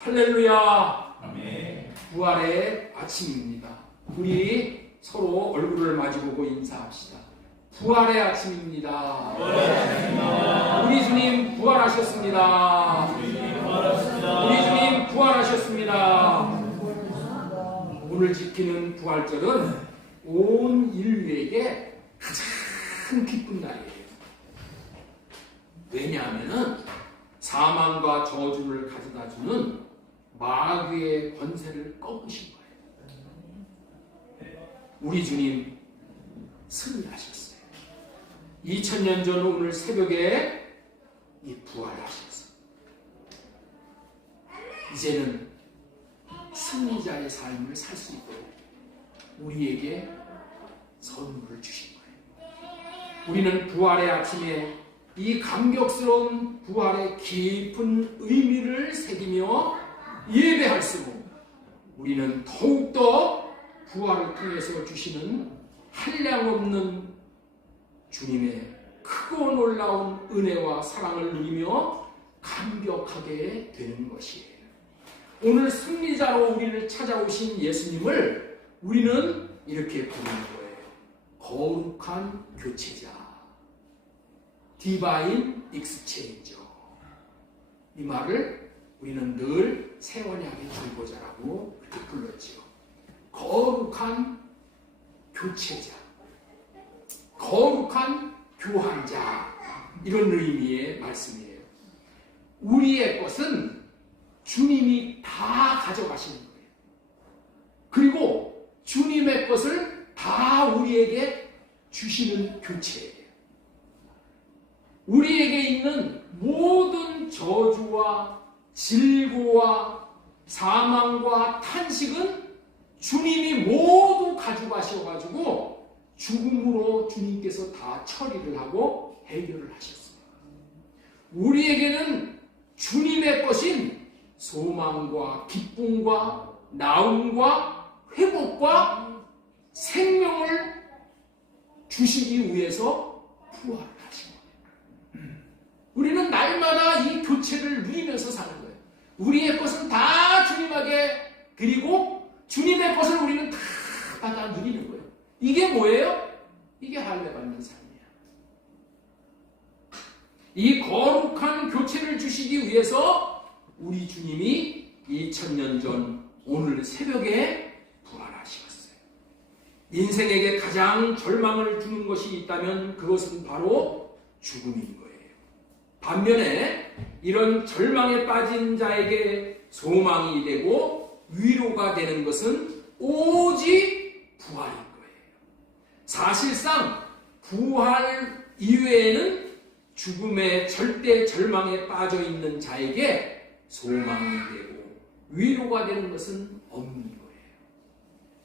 할렐루야. 아멘. 부활의 아침입니다. 우리 서로 얼굴을 마주보고 인사합시다. 부활의 아침입니다. 우리 주님 부활하셨습니다. 우리 주님 부활하셨습니다. 오늘 지키는 부활절은 온 인류에게 가장 기쁜 날이에요. 왜냐하면 사망과 저주를 가져다주는 마귀의 권세를 꺾으신 거예요. 우리 주님 승리하셨어요. 2000년 전 오늘 새벽에 이 부활하셨어요. 이제는 승리자의 삶을 살 수 있도록 우리에게 선물을 주신 거예요. 우리는 부활의 아침에 이 감격스러운 부활의 깊은 의미를 새기며 예배할수록 우리는 더욱더 부활을 통해서 주시는 한량없는 주님의 크고 놀라운 은혜와 사랑을 누리며 감격하게 되는 것이에요. 오늘 승리자로 우리를 찾아오신 예수님을 우리는 이렇게 부르는 거예요. 거룩한 교체자, 디바인 익스체인저. 이 말을 우리는 늘 새 언약의 중보자라고 그렇게 불렀지요. 거룩한 교체자, 거룩한 교환자, 이런 의미의 말씀이에요. 우리의 것은 주님이 다 가져가시는 거예요. 그리고 주님의 것을 다 우리에게 주시는 교체예요. 우리에게 있는 모든 저주와 질고와 사망과 탄식은 주님이 모두 가져가셔가지고 죽음으로 주님께서 다 처리를 하고 해결을 하셨어요. 우리에게는 주님의 것인 소망과 기쁨과 나음과 회복과 생명을 주시기 위해서 부활을 하신 거예요. 우리는 날마다 이 교체를 누리면서 사는 거예요. 우리의 것은 다 주님에게 드리고 주님의 것을 우리는 다 받아 누리는 거예요. 이게 뭐예요? 이게 할례 받는 삶이에요. 이 거룩한 교체를 주시기 위해서 우리 주님이 2000년 전 오늘 새벽에 부활하셨어요. 인생에게 가장 절망을 주는 것이 있다면 그것은 바로 죽음인 거예요. 반면에 이런 절망에 빠진 자에게 소망이 되고 위로가 되는 것은 오직 부활인 거예요. 사실상 부활 이외에는 죽음의 절대 절망에 빠져 있는 자에게 소망이 되고 위로가 되는 것은 없는 거예요.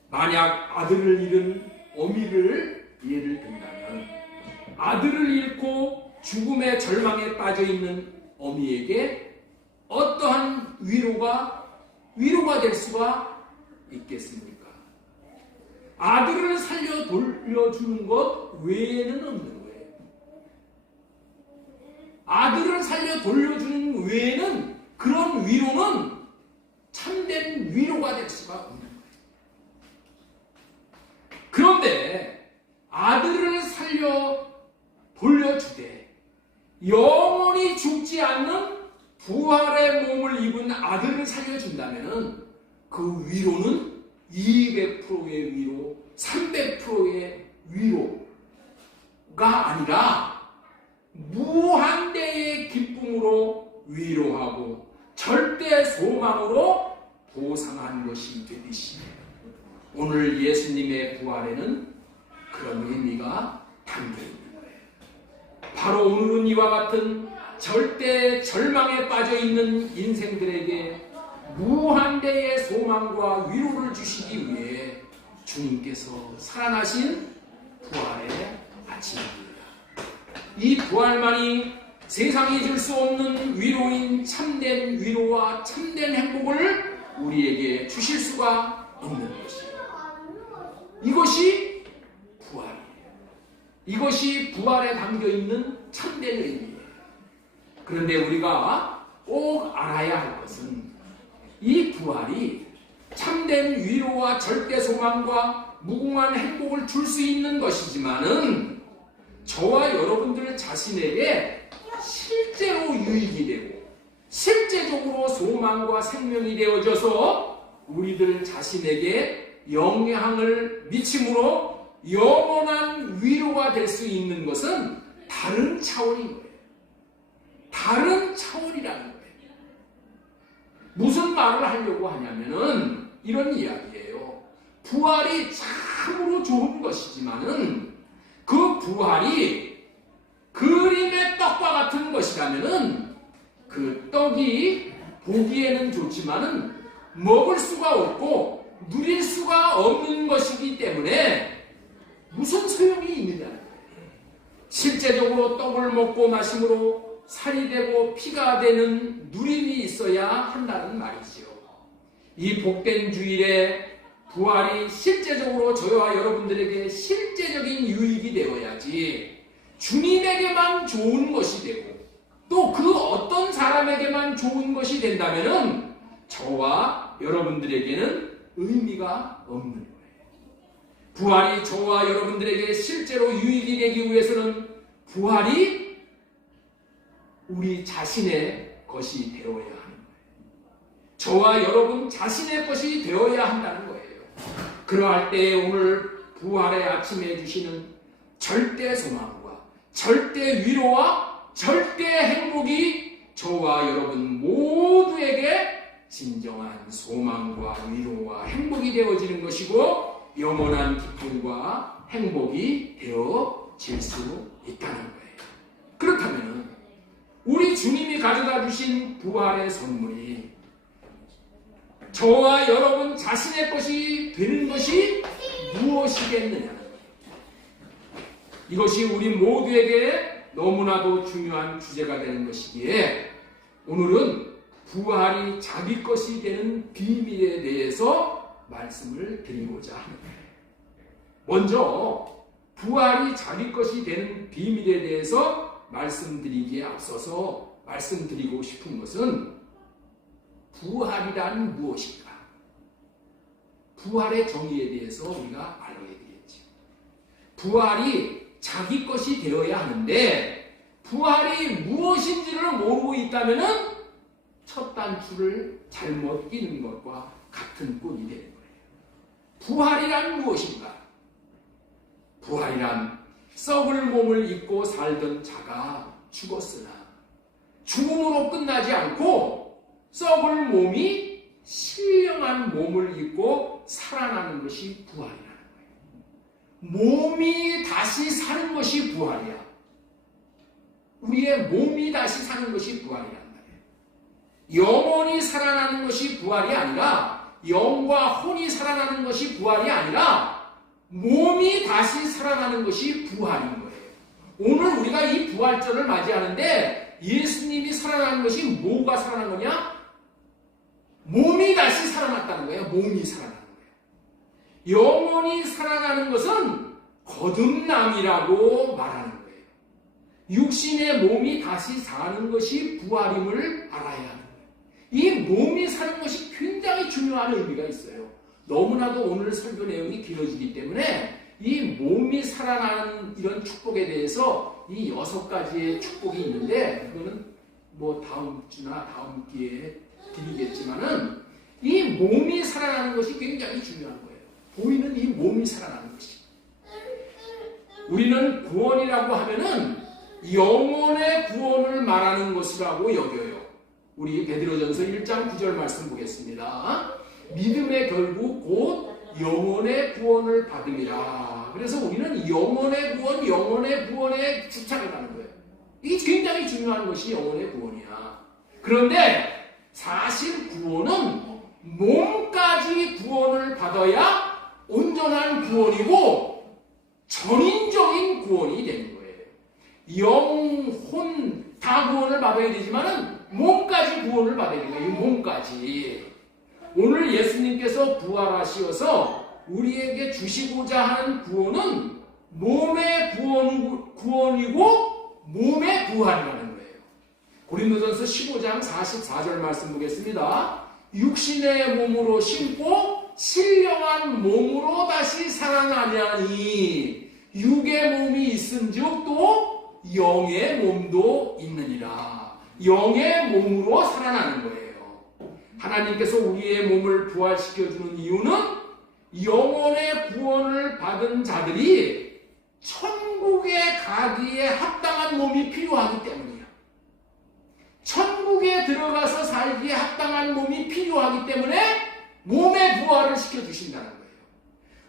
만약 아들을 잃은 어미를 예를 든다면 아들을 잃고 죽음의 절망에 빠져 있는 어미에게 어떠한 위로가 될 수가 있겠습니까? 아들을 살려 돌려주는 것 외에는 없는 거예요. 아들을 살려 돌려주는 외에는 그런 위로는 참된 위로가 될 수가 없는 거예요. 그런데 아들을 살려 돌려주되 영원히 죽지 않는 부활의 몸을 입은 아들을 살려준다면 그 위로는 200%의 위로, 300%의 위로가 아니라 무한대의 기쁨으로 위로하고 절대 소망으로 보상한 것이 되듯이 오늘 예수님의 부활에는 그런 의미가 담겨있습니다. 바로 오늘은 이와 같은 절대 절망에 빠져있는 인생들에게 무한대의 소망과 위로를 주시기 위해 주님께서 살아나신 부활의 아침입니다. 이 부활만이 세상이 줄 수 없는 위로인 참된 위로와 참된 행복을 우리에게 주실 수가 있는 것이에요. 이것이 부활이에요. 이것이 부활에 담겨있는 참된 의미예요. 그런데 우리가 꼭 알아야 할 것은 이 부활이 참된 위로와 절대 소망과 무궁한 행복을 줄 수 있는 것이지만은 저와 여러분들 자신에게 실제로 유익이 되고 실제적으로 소망과 생명이 되어져서 우리들 자신에게 영향을 미침으로 영원한 위로가 될 수 있는 것은 다른 차원인 거예요. 다른 차원이라는 거예요. 무슨 말을 하려고 하냐면은 이런 이야기예요. 부활이 참으로 좋은 것이지만은 그 부활이 그림의 떡과 같은 것이라면은 그 떡이 보기에는 좋지만은 먹을 수가 없고 누릴 수가 없는 것이기 때문에 무슨 소용이 있느냐. 실제적으로 떡을 먹고 마심으로 살이 되고 피가 되는 누림이 있어야 한다는 말이지요. 이 복된 주일에 부활이 실제적으로 저와 여러분들에게 실제적인 유익이 되어야지 주님에게만 좋은 것이 되고 또 그 어떤 사람에게만 좋은 것이 된다면은 저와 여러분들에게는 의미가 없는 거예요. 부활이 저와 여러분들에게 실제로 유익이 되기 위해서는 부활이 우리 자신의 것이 되어야 하는 거예요. 저와 여러분 자신의 것이 되어야 한다는 거예요. 그러할 때 오늘 부활의 아침에 주시는 절대 소망과 절대 위로와 절대 행복이 저와 여러분 모두에게 진정한 소망과 위로와 행복이 되어지는 것이고 영원한 기쁨과 행복이 되어질 수 있다는 거예요. 그렇다면 우리 주님이 가져다 주신 부활의 선물이 저와 여러분 자신의 것이 되는 것이 무엇이겠느냐. 이것이 우리 모두에게 너무나도 중요한 주제가 되는 것이기에 오늘은 부활이 자기 것이 되는 비밀에 대해서 말씀을 드리고자 합니다. 먼저 부활이 자기 것이 되는 비밀에 대해서 말씀드리기에 앞서서 말씀드리고 싶은 것은 부활이란 무엇인가? 부활의 정의에 대해서 우리가 알려드렸죠. 부활이 자기 것이 되어야 하는데 부활이 무엇인지를 모르고 있다면 첫 단추를 잘못 끼는 것과 같은 꼴이 되는 거예요. 부활이란 무엇인가? 부활이란 썩을 몸을 입고 살던 자가 죽었으나 죽음으로 끝나지 않고 썩을 몸이 신령한 몸을 입고 살아나는 것이 부활이라는 거예요. 몸이 다시 사는 것이 부활이야. 우리의 몸이 다시 사는 것이 부활이란 말이에요. 영혼이 살아나는 것이 부활이 아니라 영과 혼이 살아나는 것이 부활이 아니라 몸이 다시 살아나는 것이 부활인 거예요. 오늘 우리가 이 부활절을 맞이하는데 예수님이 살아나는 것이 뭐가 살아난 거냐? 몸이 다시 살아났다는 거예요. 몸이 살아나는 거예요. 영혼이 살아나는 것은 거듭남이라고 말하는 거예요. 육신의 몸이 다시 사는 것이 부활임을 알아야 하는 거예요. 이 몸이 사는 것이 굉장히 중요한 의미가 있어요. 너무나도 오늘 설교 내용이 길어지기 때문에 이 몸이 살아나는 이런 축복에 대해서 이 6가지의 축복이 있는데 그거는 뭐 다음 주나 다음 기회에 드리겠지만은 이 몸이 살아나는 것이 굉장히 중요한 거예요. 보이는 이 몸이 살아나는 것이. 우리는 구원이라고 하면은 영혼의 구원을 말하는 것이라고 여겨요. 우리 베드로전서 1장 9절 말씀 보겠습니다. 믿음의 결국 곧 영혼의 구원을 받음이라. 그래서 우리는 영혼의 구원, 영혼의 구원에 집착을 하는 거예요. 이게 굉장히 중요한 것이 영혼의 구원이야. 그런데 사실 구원은 몸까지 구원을 받아야 온전한 구원이고 전인적인 구원이 되는 거예요. 영, 혼 다 구원을 받아야 되지만은 몸까지 구원을 받아야 되는 거예요. 몸까지. 오늘 예수님께서 부활하시어서 우리에게 주시고자 하는 구원은 몸의 구원이고 몸의 부활이라는 거예요. 고린도전서 15장 44절 말씀 보겠습니다. 육신의 몸으로 심고 신령한 몸으로 다시 살아나냐니 육의 몸이 있은즉 또 영의 몸도 있느니라. 영의 몸으로 살아나는 거예요. 하나님께서 우리의 몸을 부활시켜주는 이유는 영혼의 구원을 받은 자들이 천국에 가기에 합당한 몸이 필요하기 때문이에요. 천국에 들어가서 살기에 합당한 몸이 필요하기 때문에 몸의 부활을 시켜주신다는 거예요.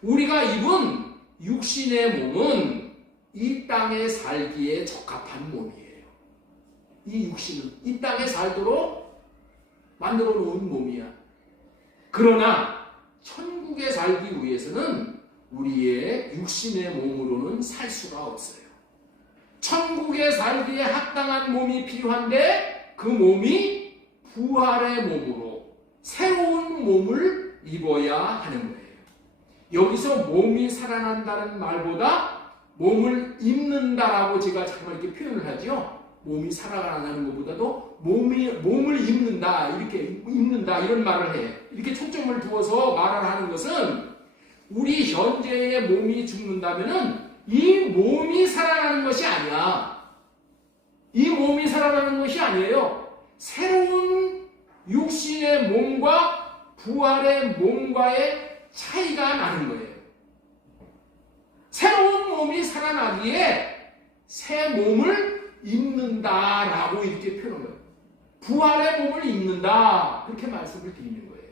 우리가 입은 육신의 몸은 이 땅에 살기에 적합한 몸이에요. 이 육신은 이 땅에 살도록 만들어 놓은 몸이야. 그러나 천국에 살기 위해서는 우리의 육신의 몸으로는 살 수가 없어요. 천국에 살기에 합당한 몸이 필요한데 그 몸이 부활의 몸으로 새로운 몸을 입어야 하는 거예요. 여기서 몸이 살아난다는 말보다 몸을 입는다라고 제가 자꾸 이렇게 표현을 하죠. 몸이 살아나는 것보다도 몸을 입는다, 이렇게 입는다 이런 말을 해. 이렇게 초점을 두어서 말을 하는 것은 우리 현재의 몸이 죽는다면은 이 몸이 살아나는 것이 아니야. 이 몸이 살아나는 것이 아니에요. 새로운 육신의 몸과 부활의 몸과의 차이가 나는 거예요. 새로운 몸이 살아나기에 새 몸을 입는다라고 이렇게 표현해요. 부활의 몸을 입는다 그렇게 말씀을 드리는 거예요.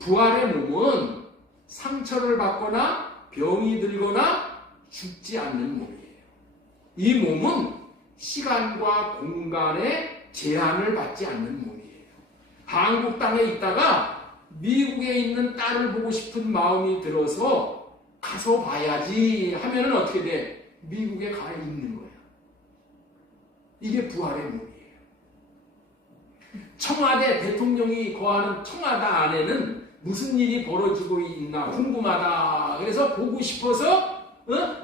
부활의 몸은 상처를 받거나 병이 들거나 죽지 않는 몸이에요. 이 몸은 시간과 공간에 제한을 받지 않는 몸이에요. 한국 땅에 있다가 미국에 있는 딸을 보고 싶은 마음이 들어서 가서 봐야지 하면은 어떻게 돼? 미국에 가 있는 거야. 이게 부활의 몸이에요. 청와대 대통령이 거하는 청와다 안에는 무슨 일이 벌어지고 있나 궁금하다. 그래서 보고 싶어서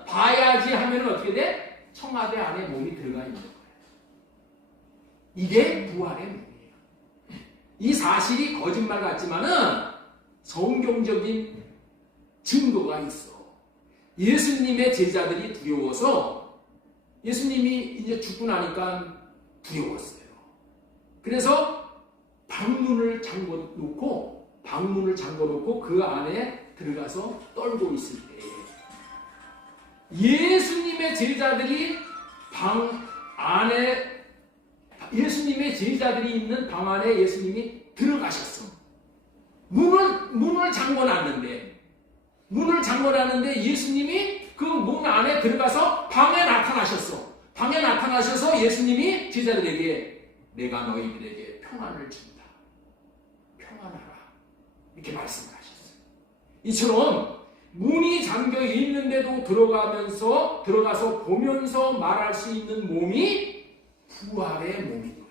봐야지 하면 어떻게 돼? 청와대 안에 몸이 들어가 있는 거예요. 이게 부활의 몸이에요. 이 사실이 거짓말 같지만은 성경적인 증거가 있어. 예수님의 제자들이 두려워서 예수님이 이제 죽고 나니까 두려웠어요. 그래서 방문을 잠궈놓고 그 안에 들어가서 떨고 있을 때 예수님의 제자들이 예수님의 제자들이 있는 방 안에 예수님이 들어가셨어. 문을 잠궈놨는데 예수님이 그 문 안에 들어가서 방에 나타나셨어. 방에 나타나셔서 예수님이 제자들에게 내가 너희들에게 평안을 준다. 평안하라. 이렇게 말씀하셨어요. 이처럼 문이 잠겨 있는데도 들어가서 보면서 말할 수 있는 몸이 부활의 몸인 거예요.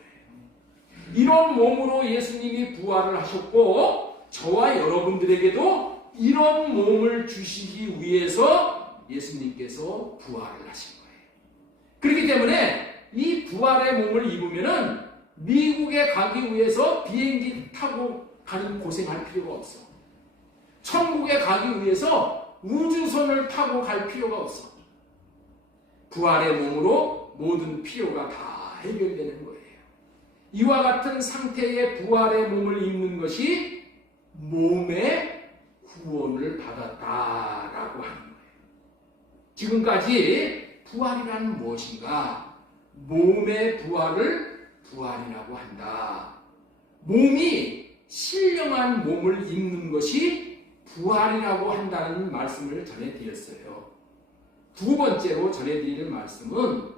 이런 몸으로 예수님이 부활을 하셨고 저와 여러분들에게도 이런 몸을 주시기 위해서 예수님께서 부활을 하신 거예요. 그렇기 때문에 이 부활의 몸을 입으면은 미국에 가기 위해서 비행기 타고 가는 고생할 필요가 없어. 천국에 가기 위해서 우주선을 타고 갈 필요가 없어. 부활의 몸으로 모든 필요가 다 해결되는 거예요. 이와 같은 상태의 부활의 몸을 입는 것이 몸의 구원을 받았다라고 하는 거예요. 지금까지 부활이란 무엇인가? 몸의 부활을 부활이라고 한다. 몸이 신령한 몸을 입는 것이 부활이라고 한다는 말씀을 전해드렸어요. 두 번째로 전해드리는 말씀은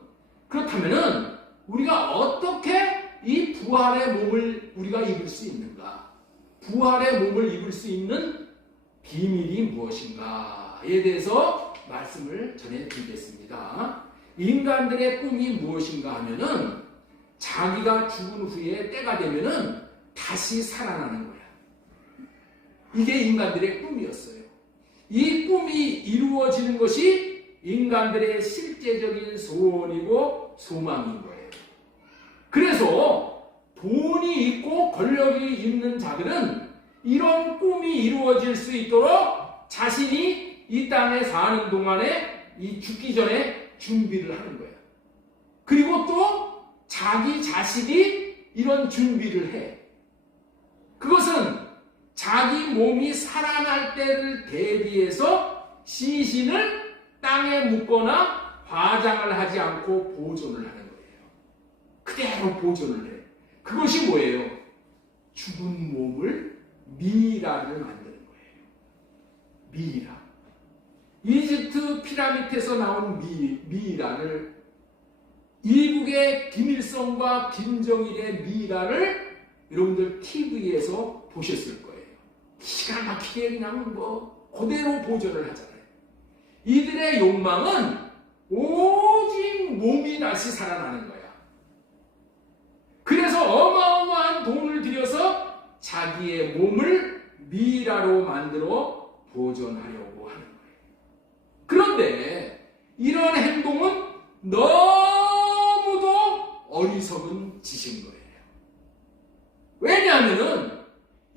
그렇다면은 우리가 어떻게 이 부활의 몸을 우리가 입을 수 있는가? 부활의 몸을 입을 수 있는 비밀이 무엇인가에 대해서 말씀을 전해드리겠습니다. 인간들의 꿈이 무엇인가 하면은 자기가 죽은 후에 때가 되면은 다시 살아나는 거야. 이게 인간들의 꿈이었어요. 이 꿈이 이루어지는 것이 인간들의 실제적인 소원이고 소망인 거예요. 그래서 돈이 있고 권력이 있는 자들은 이런 꿈이 이루어질 수 있도록 자신이 이 땅에 사는 동안에 이 죽기 전에 준비를 하는 거예요. 그리고 또 자기 자식이 이런 준비를 해. 그것은 자기 몸이 살아날 때를 대비해서 시신을 땅에 묻거나 화장을 하지 않고 보존을 하는 거예요. 그대로 보존을 해. 그것이 뭐예요? 죽은 몸을 미이라를 만드는 거예요. 미이라. 이집트 피라미드에서 나온 미이라를 이북의 김일성과 김정일의 미이라를 여러분들 TV에서 보셨을 거예요. 기가 막히게 그냥 그대로 보존을 하잖아요. 이들의 욕망은 오직 몸이 다시 살아나는 거야. 그래서 어마어마한 돈을 들여서 자기의 몸을 미이라로 만들어 보존하려고 하는 거예요. 그런데 이런 행동은 너무도 어리석은 짓인 거예요. 왜냐하면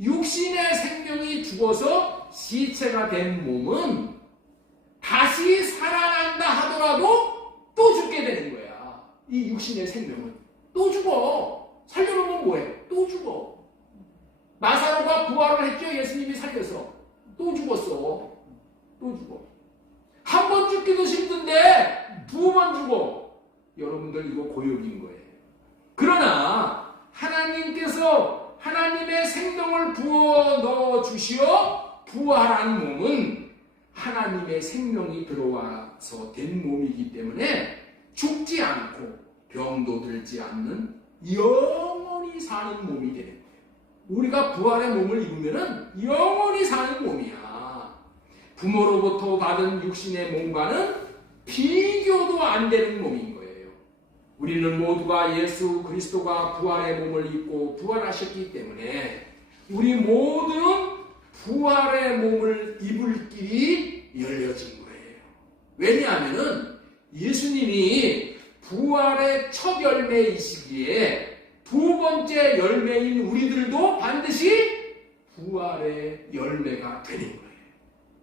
육신의 생명이 죽어서 시체가 된 몸은 다시 살아난다 하더라도 또 죽게 되는 거야. 이 육신의 생명은 또 죽어. 살려놓으면 뭐해? 또 죽어. 나사로가 부활을 했죠. 예수님이 살려서. 또 죽었어. 또 죽어. 한 번 죽기도 힘든데 두 번 죽어. 여러분들 이거 고역인 거예요. 그러나 하나님께서 하나님의 생명을 부어 넣어 주시어 부활한 몸은 하나님의 생명이 들어와서 된 몸이기 때문에 죽지 않고 병도 들지 않는 영원히 사는 몸이 되는 거예요. 우리가 부활의 몸을 입으면 영원히 사는 몸이야. 부모로부터 받은 육신의 몸과는 비교도 안 되는 몸인 거예요. 우리는 모두가 예수 그리스도가 부활의 몸을 입고 부활하셨기 때문에 우리 모두는 부활의 몸을 입을 길이 열려진 거예요. 왜냐하면 예수님이 부활의 첫 열매이시기에 두 번째 열매인 우리들도 반드시 부활의 열매가 되는 거예요.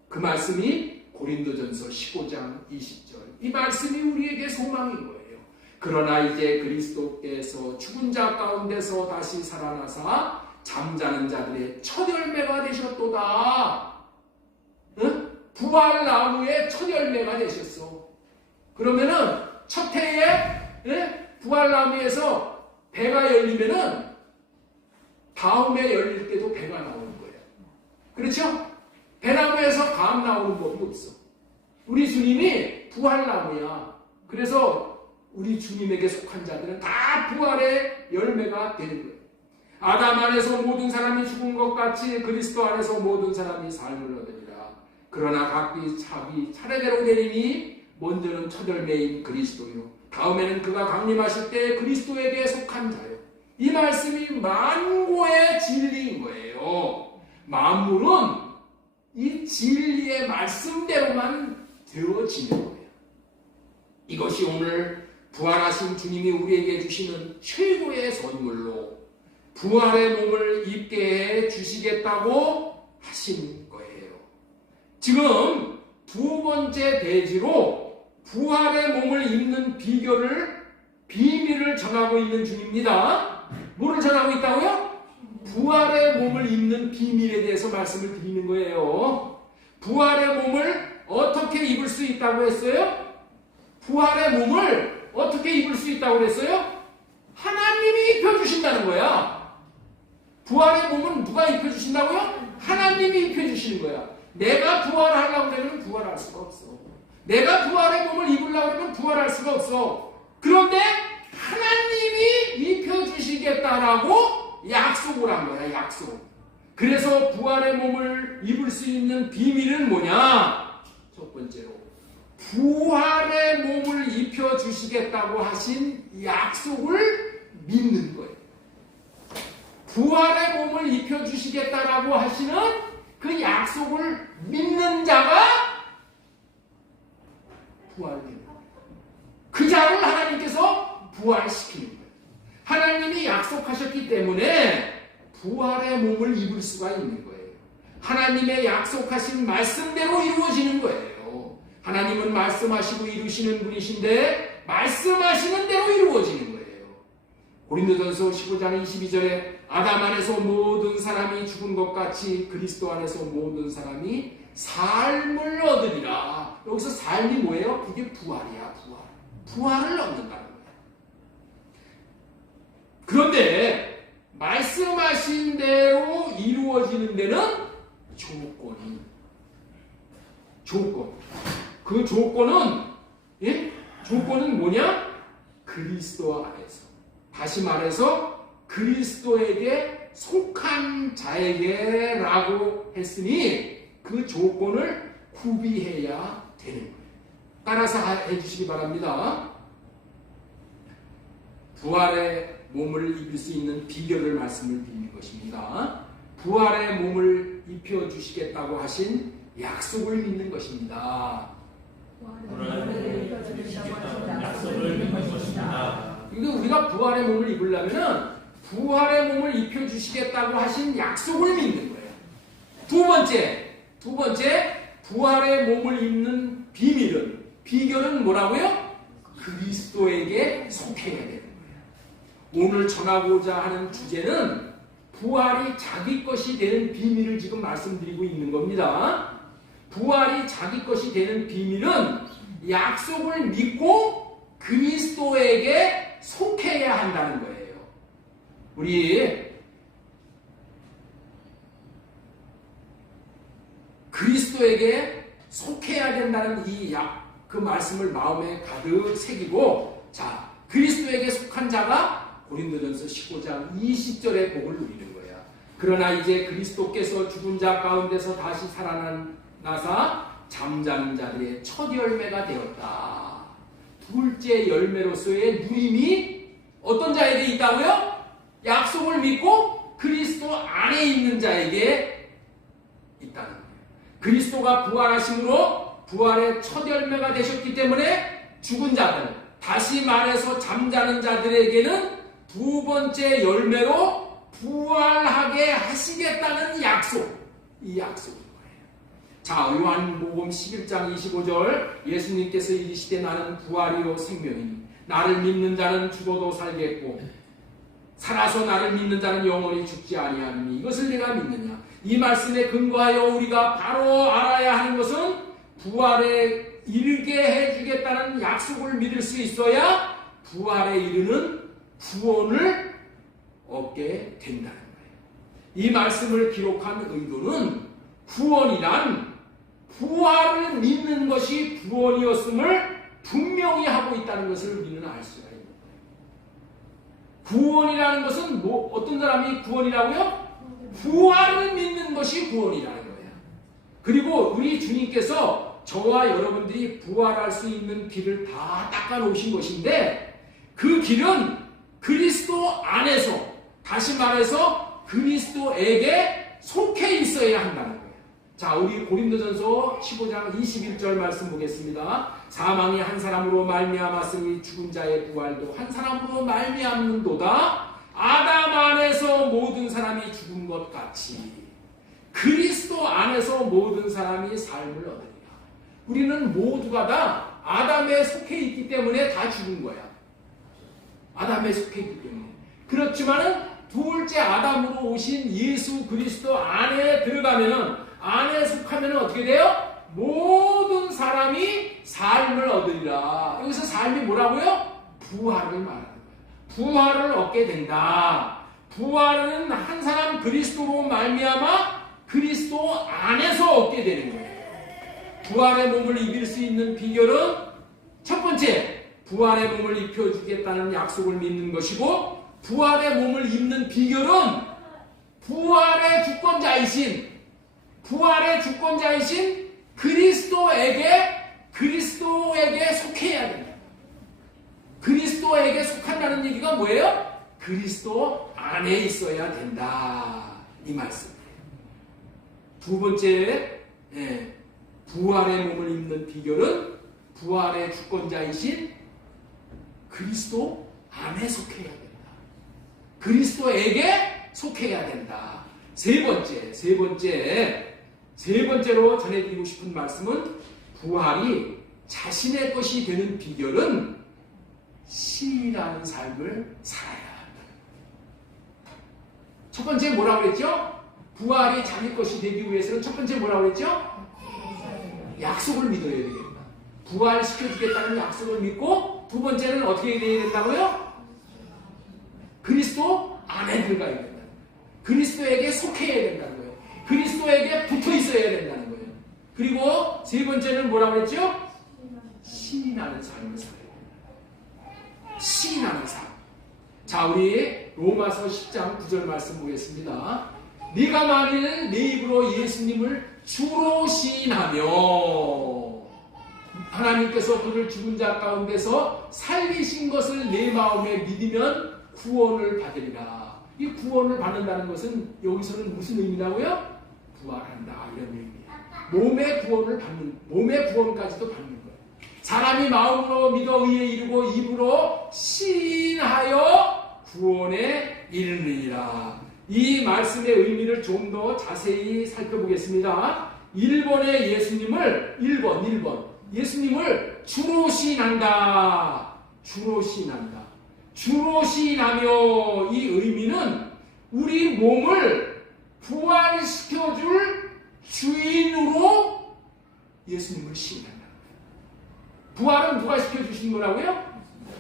그 말씀이 고린도전서 15장 20절. 이 말씀이 우리에게 소망인 거예요. 그러나 이제 그리스도께서 죽은 자 가운데서 다시 살아나사 잠자는 자들의 첫 열매가 되셨도다. 응? 부활 나무의 첫 열매가 되셨어. 그러면은 첫 해에 부활 나무에서 배가 열리면은 다음에 열릴 때도 배가 나오는 거예요. 그렇죠? 배나무에서 감 나오는 법이 없어. 우리 주님이 부활나무야. 그래서 우리 주님에게 속한 자들은 다 부활의 열매가 되는 거예요. 아담 안에서 모든 사람이 죽은 것 같이 그리스도 안에서 모든 사람이 삶을 얻으리라. 그러나 각기 자기 차례대로 되리니 먼저는 첫 열매인 그리스도요. 다음에는 그가 강림하실 때 그리스도에게 속한 자요. 이 말씀이 만고의 진리인 거예요. 만물은 이 진리의 말씀대로만 되어지는 거예요. 이것이 오늘 부활하신 주님이 우리에게 주시는 최고의 선물로 부활의 몸을 입게 해 주시겠다고 하신 거예요. 지금 두 번째 대지로 부활의 몸을 입는 비밀을 전하고 있는 중입니다. 뭐를 전하고 있다고요? 부활의 몸을 입는 비밀에 대해서 말씀을 드리는 거예요. 부활의 몸을 어떻게 입을 수 있다고 했어요? 부활의 몸을 어떻게 입을 수 있다고 했어요? 하나님이 입혀주신다는 거야. 부활의 몸은 누가 입혀주신다고요? 하나님이 입혀주시는 거야. 내가 부활하려고 하면 부활할 수가 없어. 내가 부활의 몸을 입으려고 하면 부활할 수가 없어. 그런데 하나님이 입혀주시겠다라고 약속을 한 거야. 약속. 그래서 부활의 몸을 입을 수 있는 비밀은 뭐냐? 첫 번째로 부활의 몸을 입혀주시겠다고 하신 약속을 믿는 거예요. 부활의 몸을 입혀주시겠다라고 하시는 그 약속을 믿는 자가 부활되는 거예요. 그 자를 하나님께서 부활시키는 거예요. 하나님이 약속하셨기 때문에 부활의 몸을 입을 수가 있는 거예요. 하나님의 약속하신 말씀대로 이루어지는 거예요. 하나님은 말씀하시고 이루시는 분이신데 말씀하시는 대로 이루어지는 거예요. 고린도전서 15장 22절에 아담 안에서 모든 사람이 죽은 것 같이 그리스도 안에서 모든 사람이 삶을 얻으리라. 여기서 삶이 뭐예요? 그게 부활이야. 부활을 얻는다는 거예요. 그런데 말씀하신 대로 이루어지는 데는 조건. 그 조건은 조건은 뭐냐? 그리스도 안에서. 다시 말해서 그리스도에게 속한 자에게라고 했으니 그 조건을 구비해야 되는 거예요. 따라서 해주시기 바랍니다. 부활의 몸을 입을 수 있는 비결을 말씀을 드리는 것입니다. 부활의 몸을 입혀주시겠다고 하신 약속을 믿는 것입니다. 약속을 믿는 것입니다. 그러니까 우리가 부활의 몸을 입으려면 부활의 몸을 입혀주시겠다고 하신 약속을 믿는 거예요. 두 번째 부활의 몸을 입는 비결은 뭐라고요? 그리스도에게 속해야 되는 거예요. 오늘 전하고자 하는 주제는 부활이 자기 것이 되는 비밀을 지금 말씀드리고 있는 겁니다. 부활이 자기 것이 되는 비밀은 약속을 믿고 그리스도에게 속해야 한다는 거예요. 우리 그리스도에게 속해야 된다는 그 말씀을 마음에 가득 새기고, 자, 그리스도에게 속한 자가 고린도전서 15장 20절의 복을 누리는 거야. 그러나 이제 그리스도께서 죽은 자 가운데서 다시 살아나사 잠자는 자들의 첫 열매가 되었다. 둘째 열매로서의 누림이 어떤 자에게 있다고요? 약속을 믿고 그리스도 안에 있는 자에게 있다는 거예요. 그리스도가 부활하심으로 부활의 첫 열매가 되셨기 때문에 죽은 자들, 다시 말해서 잠자는 자들에게는 두 번째 열매로 부활하게 하시겠다는 약속, 이 약속인 거예요. 자, 요한복음 11장 25절, 예수님께서 이르시되 나는 부활이요 생명이니 나를 믿는 자는 죽어도 살겠고 살아서 나를 믿는 자는 영원히 죽지 아니하느니 이것을 내가 믿느냐. 이 말씀에 근거하여 우리가 바로 알아야 하는 것은 부활에 이르게 해주겠다는 약속을 믿을 수 있어야 부활에 이르는 구원을 얻게 된다는 거예요. 이 말씀을 기록한 의도는 구원이란 부활을 믿는 것이 구원이었음을 분명히 하고 있다는 것을 우리는 알 수가 있는 거예요. 구원이라는 것은 어떤 사람이 구원이라고요? 부활을 믿는 것이 구원이라는 거예요. 그리고 우리 주님께서 저와 여러분들이 부활할 수 있는 길을 다 닦아 놓으신 것인데 그 길은 그리스도 안에서, 다시 말해서 그리스도에게 속해 있어야 한다는 거예요. 자, 우리 고린도전서 15장 21절 말씀 보겠습니다. 사망이 한 사람으로 말미암았으니 죽은 자의 부활도 한 사람으로 말미암는도다. 아담 안에서 모든 사람이 죽은 것 같이 그리스도 안에서 모든 사람이 삶을 얻으리라. 우리는 모두가 다 아담에 속해 있기 때문에 다 죽은 거야. 아담에 속해 있기 때문에. 그렇지만은 둘째 아담으로 오신 예수 그리스도 안에 들어가면은, 안에 속하면은 어떻게 돼요? 모든 사람이 삶을 얻으리라. 여기서 삶이 뭐라고요? 부활을 말하는 거예요. 부활을 얻게 된다. 부활은 한 사람 그리스도로 말미암아 그리스도 안에서 얻게 되는 거예요. 부활의 몸을 입을 수 있는 비결은 첫 번째, 부활의 몸을 입혀주겠다는 약속을 믿는 것이고, 부활의 몸을 입는 비결은 부활의 주권자이신 그리스도에게 속해야 된다. 그리스도에게 속한다는 얘기가 뭐예요? 그리스도 안에 있어야 된다. 이 말씀이에요. 두 번째, 부활의 몸을 입는 비결은 부활의 주권자이신 그리스도 안에 속해야 된다. 그리스도에게 속해야 된다. 세 번째로 전해드리고 싶은 말씀은 부활이 자신의 것이 되는 비결은 신이라는 삶을 살아야 한다. 첫 번째 뭐라고 그랬죠? 부활이 자기 것이 되기 위해서는 첫 번째 뭐라고 그랬죠? 약속을 믿어야 되겠다. 부활시켜주겠다는 약속을 믿고, 두 번째는 어떻게 해야 된다고요? 그리스도 안에 들어가야 된다는 거예요. 그리스도에게 속해야 된다는 거예요. 그리스도에게 붙어 있어야 된다는 거예요. 그리고 세 번째는 뭐라고 그랬죠? 신이 나는 삶을 살아야 된다. 신이 나는 삶. 자, 우리 로마서 10장 9절 말씀 보겠습니다. 네가 만일 내 입으로 예수님을 주로 시인하며 하나님께서 그를 죽은 자 가운데서 살리신 것을 내 마음에 믿으면 구원을 받으리라. 이 구원을 받는다는 것은 여기서는 무슨 의미라고요? 부활한다, 이런 의미예요. 몸의 구원까지도 받는 거예요. 사람이 마음으로 믿어 의에 이르고 입으로 시인하여 구원에 이르느니라. 이 말씀의 의미를 좀 더 자세히 살펴보겠습니다. 1번의 예수님을 1번 예수님을 주로 시인한다. 주로 시인하며, 이 의미는 우리 몸을 부활시켜줄 주인으로 예수님을 시인한다. 부활은 누가 시켜주시는 거라고요?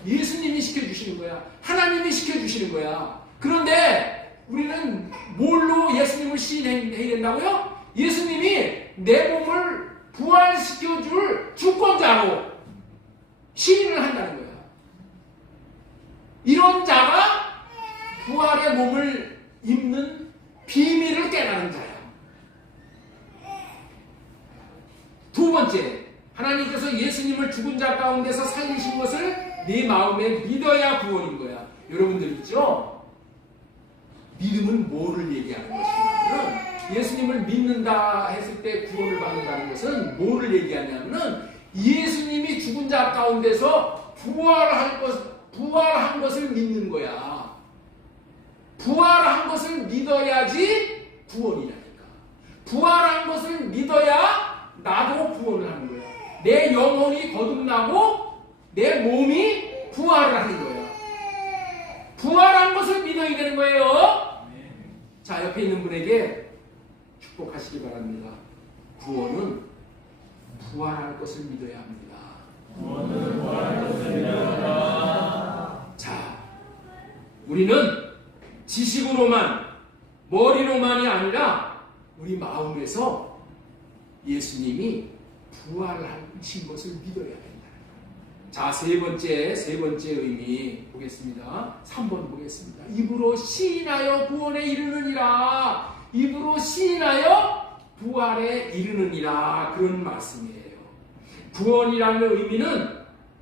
예수님이 시켜주시는 거야. 하나님이 시켜주시는 거야. 그런데 우리는 뭘로 예수님을 시인해야 된다고요? 예수님이 내 몸을 부활시켜줄 주권자로 시인을 한다는 거야. 이런 자가 부활의 몸을 입는 비밀을 깨달은 자야. 두 번째, 하나님께서 예수님을 죽은 자 가운데서 살리신 것을 네 마음에 믿어야 구원인 거야. 여러분들 있죠? 믿음은 뭐를 얘기하는 것이냐면, 예수님을 믿는다 했을 때 구원을 받는다는 것은 뭐를 얘기하냐면, 예수님이 죽은 자 가운데서 부활한 것을 믿는 거야. 부활한 것을 믿어야지 구원이라니까. 부활한 것을 믿어야 나도 구원을 하는 거야. 내 영혼이 거듭나고 내 몸이 부활을 하는 거야. 부활한 것을 믿어야 되는 거예요. 자, 옆에 있는 분에게 축복하시기 바랍니다. 구원은 부활할 것을 믿어야 합니다. 구원은 부활할 것을 믿어야 합니다. 자, 우리는 지식으로만, 머리로만이 아니라 우리 마음에서 예수님이 부활하신 것을 믿어야 된다. 자, 세 번째 의미 보겠습니다. 3번 보겠습니다. 입으로 시인하여 구원에 이르느니라. 입으로 시인하여 부활에 이르느니라. 그런 말씀이에요. 구원이라는 의미는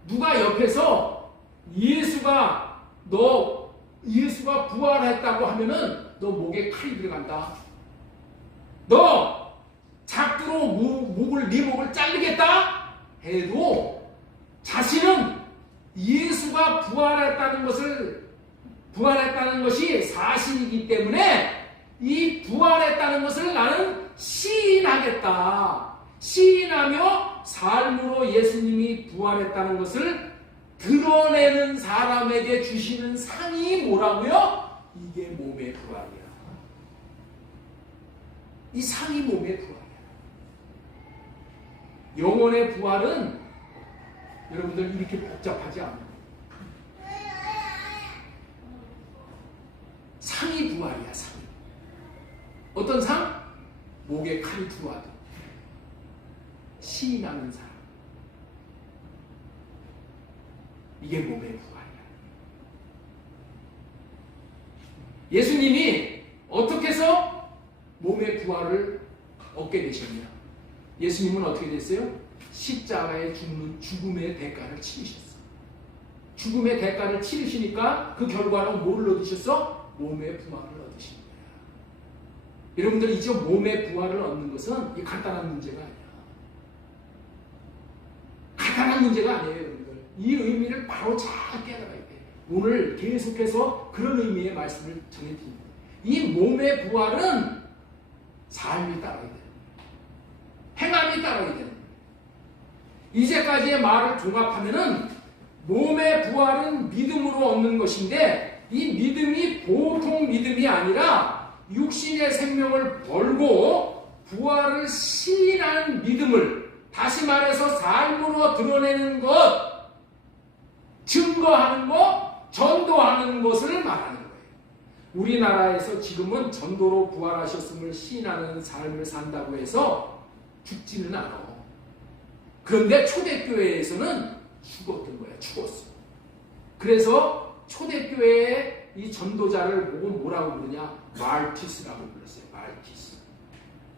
누가 옆에서 예수가 부활했다고 하면은 너 목에 칼이 들어간다. 너 작두로 네 목을 자르겠다 해도 자신은 예수가 부활했다는 것이 사실이기 때문에 이 부활했다는 것을 나는 시인하겠다. 시인하며 삶으로 예수님이 부활했다는 것을 드러내는 사람에게 주시는 상이 뭐라고요? 이게 몸의 부활이야. 이 상이 몸의 부활이야. 영혼의 부활은 여러분들 이렇게 복잡하지 않아요. 상이 부활이야, 상이. 어떤 상? 목에 칼이 들어와도 시인하는 사람. 이게 몸의 부활이야. 예수님이 어떻게 해서 몸의 부활을 얻게 되셨냐? 예수님은 어떻게 됐어요? 십자가에 죽는 죽음의 대가를 치르셨어. 죽음의 대가를 치르시니까 그 결과로 뭐를 얻으셨어? 몸의 부활을 얻으신 거야. 여러분들 이제 몸의 부활을 얻는 것은 이 간단한 문제가 아니야. 간단한 문제가 아니에요, 여러분들. 이 의미를 바로 잘 깨달아야 돼. 오늘 계속해서 그런 의미의 말씀을 전해드립니다. 이 몸의 부활은 삶이 따라야 돼요. 행함이 따라야 돼요. 이제까지의 말을 종합하면은 몸의 부활은 믿음으로 얻는 것인데 이 믿음이 보통 믿음이 아니라 육신의 생명을 걸고 부활을 시인하는 믿음을, 다시 말해서 삶으로 드러내는 것, 증거하는 것, 전도하는 것을 말하는 거예요. 우리나라에서 지금은 전도로 부활하셨음을 시인하는 삶을 산다고 해서 죽지는 않아. 그런데 초대교회에서는 죽었던 거야. 죽었어. 그래서 초대교회의 이 전도자를 보고 뭐라고 부르냐? 말티스라고 불렀어요. 말티스.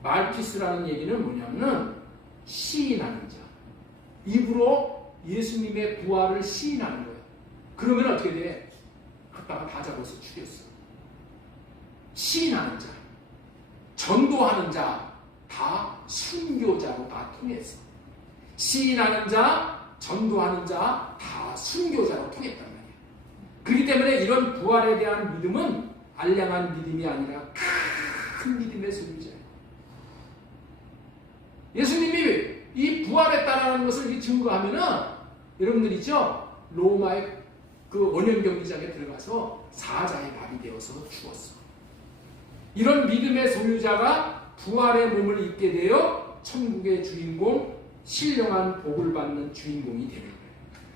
말티스라는 얘기는 뭐냐면 시인하는 자. 입으로 예수님의 부활을 시인하는 거예요. 그러면 어떻게 돼? 갖다가 다 잡아서 죽였어. 시인하는 자, 전도하는 자, 다 순교자로 다 통했어. 시인하는 자, 전도하는 자, 다 순교자로 통했단 말이에요. 그렇기 때문에 이런 부활에 대한 믿음은 알량한 믿음이 아니라 큰 믿음의 소유자예요. 예수님이 이 부활했다라는 것을 증거하면은 여러분들 있죠? 로마의 그 원형 경기장에 들어가서 사자의 밥이 되어서 죽었어. 이런 믿음의 소유자가 부활의 몸을 입게 되어 천국의 주인공, 신령한 복을 받는 주인공이 되는 거예요.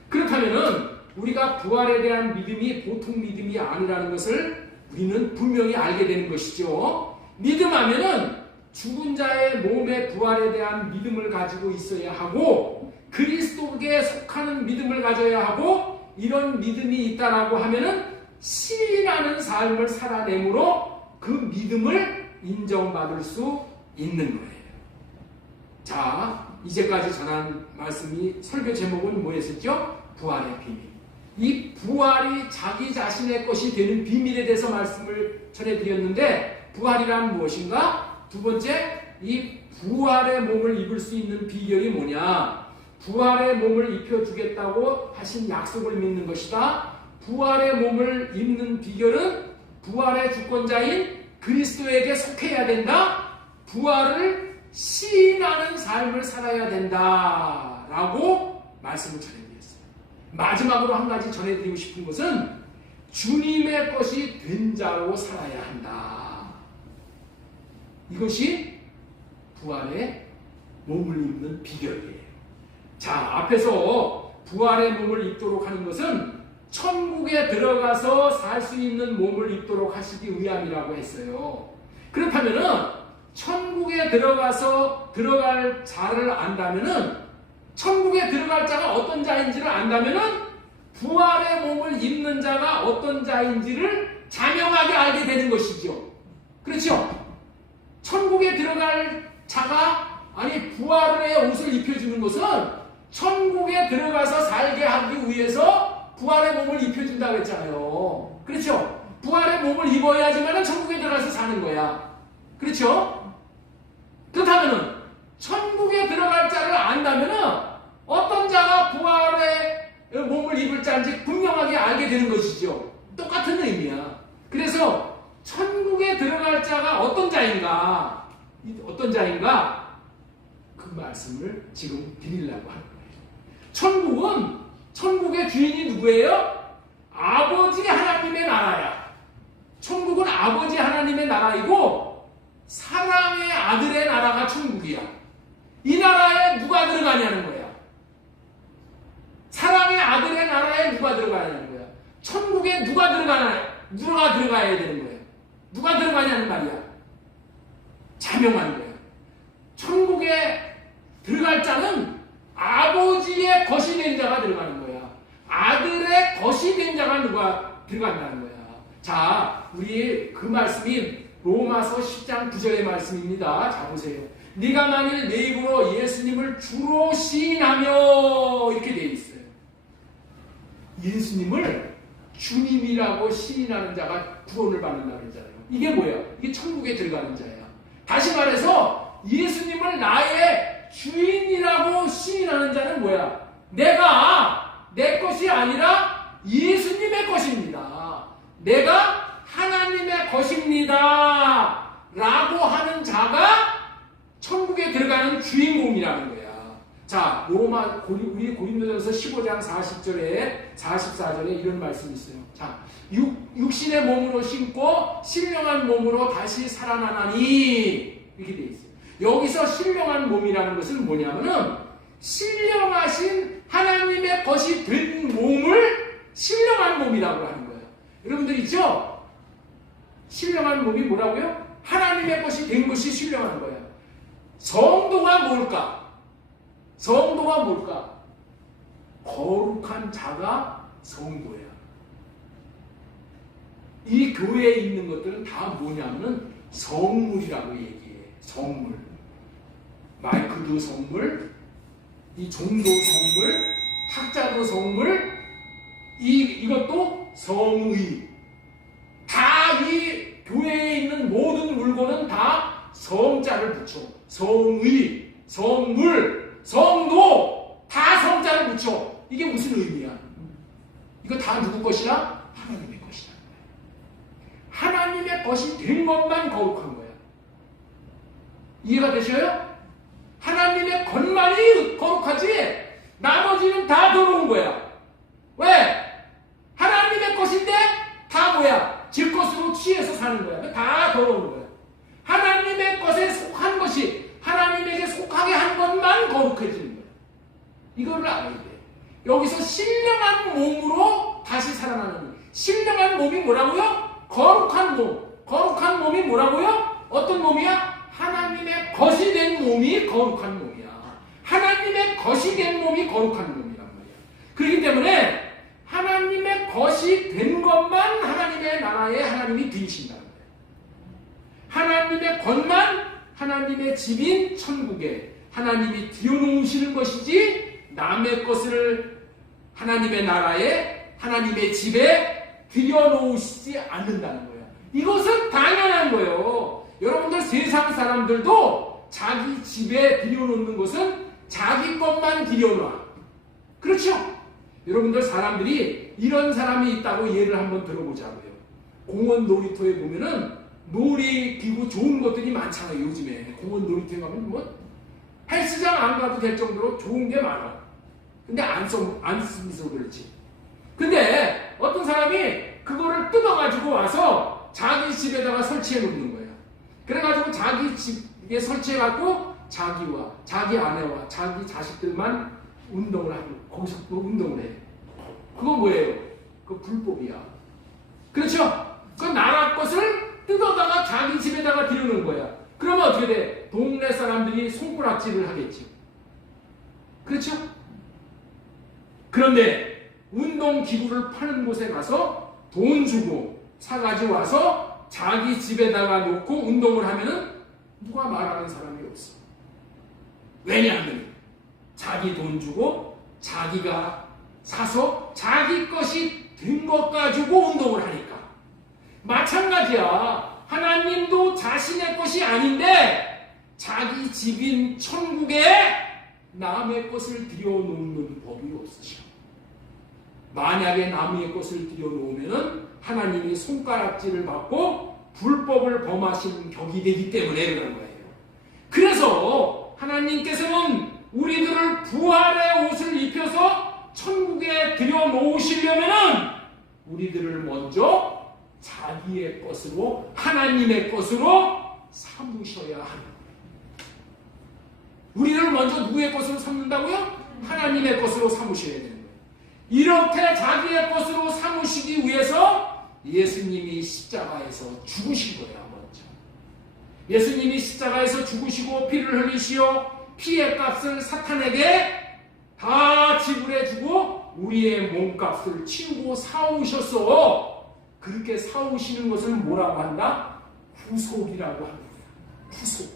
그렇다면은 우리가 부활에 대한 믿음이 보통 믿음이 아니라는 것을 우리는 분명히 알게 되는 것이죠. 믿음하면은 죽은 자의 몸의 부활에 대한 믿음을 가지고 있어야 하고 그리스도께 속하는 믿음을 가져야 하고 이런 믿음이 있다라고 하면은 시인하는 삶을 살아내므로 그 믿음을 인정받을 수 있는 거예요. 자, 이제까지 전한 말씀이 설교 제목은 뭐였었죠? 부활의 비밀. 이 부활이 자기 자신의 것이 되는 비밀에 대해서 말씀을 전해드렸는데 부활이란 무엇인가? 두 번째, 이 부활의 몸을 입을 수 있는 비결이 뭐냐? 부활의 몸을 입혀주겠다고 하신 약속을 믿는 것이다. 부활의 몸을 입는 비결은 부활의 주권자인 그리스도에게 속해야 된다. 부활을 시인하는 삶을 살아야 된다. 라고 말씀을 전해드렸어요. 마지막으로 한 가지 전해드리고 싶은 것은 주님의 것이 된 자로 살아야 한다. 이것이 부활의 몸을 입는 비결이에요. 자, 앞에서 부활의 몸을 입도록 하는 것은 천국에 들어가서 살 수 있는 몸을 입도록 하시기 위함이라고 했어요. 그렇다면은 천국에 들어가서 들어갈 자를 안다면은 천국에 들어갈 자가 어떤 자인지를 안다면은 부활의 몸을 입는 자가 어떤 자인지를 자명하게 알게 되는 것이죠. 그렇죠? 천국에 들어갈 자가 부활의 옷을 입혀주는 것은 천국에 들어가서 살게 하기 위해서 부활의 몸을 입혀준다고 했잖아요. 그렇죠? 부활의 몸을 입어야지만 천국에 들어가서 사는 거야. 그렇죠? 그렇다면은 천국에 들어갈 자를 안다면은 어떤 자가 부활의 몸을 입을 자인지 분명하게 알게 되는 것이죠. 똑같은 의미야. 그래서 천국에 들어갈 자가 어떤 자인가? 어떤 자인가? 그 말씀을 지금 드리려고 하는 거예요. 천국의 주인이 누구예요? 아버지 하나님의 나라야. 천국은 아버지 하나님의 나라이고 사랑의 아들의 나라가 천국이야. 이 나라에 누가 들어가냐는 거야. 사랑의 아들의 나라에 누가 들어가냐는 거야. 천국에 누가 들어가야 되는 거야. 누가 들어가냐는 말이야. 자명한 거야. 천국에 들어갈 자는 아버지의 것이 된 자가 들어가는 거야. 아들의 것이 된 자가 누가 들어간다는 거야. 자, 우리 그 말씀이 로마서 10장 9절의 말씀입니다. 자, 보세요. 네가 만일 내 입으로 예수님을 주로 시인하며 이렇게 되어 있어요. 예수님을 주님이라고 시인하는 자가 구원을 받는다는 거잖아요. 이게 뭐야? 이게 천국에 들어가는 자야. 다시 말해서 예수님을 나의 주인이라고 시인하는 자는 뭐야? 내가 내 것이 아니라 예수님의 것입니다. 내가 하나님의 것입니다 라고 하는 자가 천국에 들어가는 주인공이라는 거야. 자, 우리 고린도전서 15장 40절에 44절에 이런 말씀이 있어요. 자, 육신의 몸으로 신고 신령한 몸으로 다시 살아나나니, 이렇게 돼 있어요. 여기서 신령한 몸이라는 것은 뭐냐면은 신령하신 하나님의 것이 된 몸을 신령한 몸이라고 하는 거예요. 여러분들 있죠? 신령한 몸이 뭐라고요? 하나님의 것이 된 것이 신령한 거예요. 성도가 뭘까? 성도가 뭘까? 거룩한 자가 성도야. 이 교회에 있는 것들은 다 뭐냐면 성물이라고 얘기해. 성물. 마이크도 성물, 이 종도 성물, 학자도 성물, 이것도 성의. 다 이 교회에 있는 모든 물건은 다 성자를 붙여. 성의, 성물, 성도 다 성자를 붙여. 이게 무슨 의미야? 이거 다 누구 것이야? 하나님의 것이다. 하나님의 것이 된 것만 거룩한 거야. 이해가 되셔요? 하나님의 것만이 거룩하지 나머지는 다 더러운 거야. 왜? 하나님의 것인데 다 뭐야? 질 것으로 취해서 사는 거야. 다 더러운 거야. 하나님의 것에 속한 것이 하나님에게 속하게 한 것만 거룩해지는 거야. 이거를 알아야 돼. 여기서 신령한 몸으로 다시 살아나는, 신령한 몸이 뭐라고요? 거룩한 몸. 거룩한 몸이 뭐라고요? 어떤 몸이야? 하나님의 것이 된 몸이 거룩한 몸이야. 하나님의 것이 된 몸이 거룩한 몸이란 말이야. 그렇기 때문에 하나님의 것이 된 것만 하나님의 나라에 하나님이 들이신다는 거예요. 하나님의 것만 하나님의 집인 천국에 하나님이 들여놓으시는 것이지 남의 것을 하나님의 나라에 하나님의 집에 들여놓으시지 않는다는 거예요. 이것은 당연한 거예요. 여러분들 세상 사람들도 자기 집에 들여놓는 것은 자기 것만 들여놔. 그렇죠? 여러분들 사람들이 이런 사람이 있다고 예를 한번 들어보자고요. 공원 놀이터에 보면은 놀이기구 좋은 것들이 많잖아요. 요즘에 공원 놀이터에 가면 뭐 헬스장 안 가도 될 정도로 좋은 게 많아. 근데 안 쓰면서 그렇지. 근데 어떤 사람이 그거를 뜯어가지고 와서 자기 집에다가 설치해 놓는 거야. 그래가지고 자기 집에 설치해갖고 자기와 자기 아내와 자기 자식들만 운동을 하고 거기서 또 운동을 해. 그거 뭐예요? 그거 불법이야. 그렇죠? 그 나라 것을 뜯어다가 자기 집에다가 들여놓은 거야. 그러면 어떻게 돼? 동네 사람들이 손가락질을 하겠지. 그렇죠? 그런데 운동기구를 파는 곳에 가서 돈 주고 사가지고 와서 자기 집에다가 놓고 운동을 하면은 누가 말하는 사람이 없어. 왜냐하면 자기 돈 주고 자기가 사서 자기 것이 된 것 가지고 운동을 하니까. 마찬가지야. 하나님도 자신의 것이 아닌데 자기 집인 천국에 남의 것을 들여놓는 법이 없으셔. 만약에 남의 것을 들여놓으면 하나님이 손가락질을 받고 불법을 범하시는 격이 되기 때문에 그런 거예요. 그래서 하나님께서는 우리들을 부활의 옷을 입혀서 천국에 들여놓으시려면은 우리들을 먼저 자기의 것으로, 하나님의 것으로 삼으셔야 하는 거예요. 우리를 먼저 누구의 것으로 삼는다고요? 하나님의 것으로 삼으셔야 되는 거예요. 이렇게 자기의 것으로 삼으시기 위해서 예수님이 십자가에서 죽으신 거예요. 먼저 예수님이 십자가에서 죽으시고 피를 흘리시어 피의 값을 사탄에게 다 지불해주고 우리의 몸값을 치우고 사오셨어. 그렇게 사오시는 것을 뭐라고 한다? 후속이라고 합니다. 후속,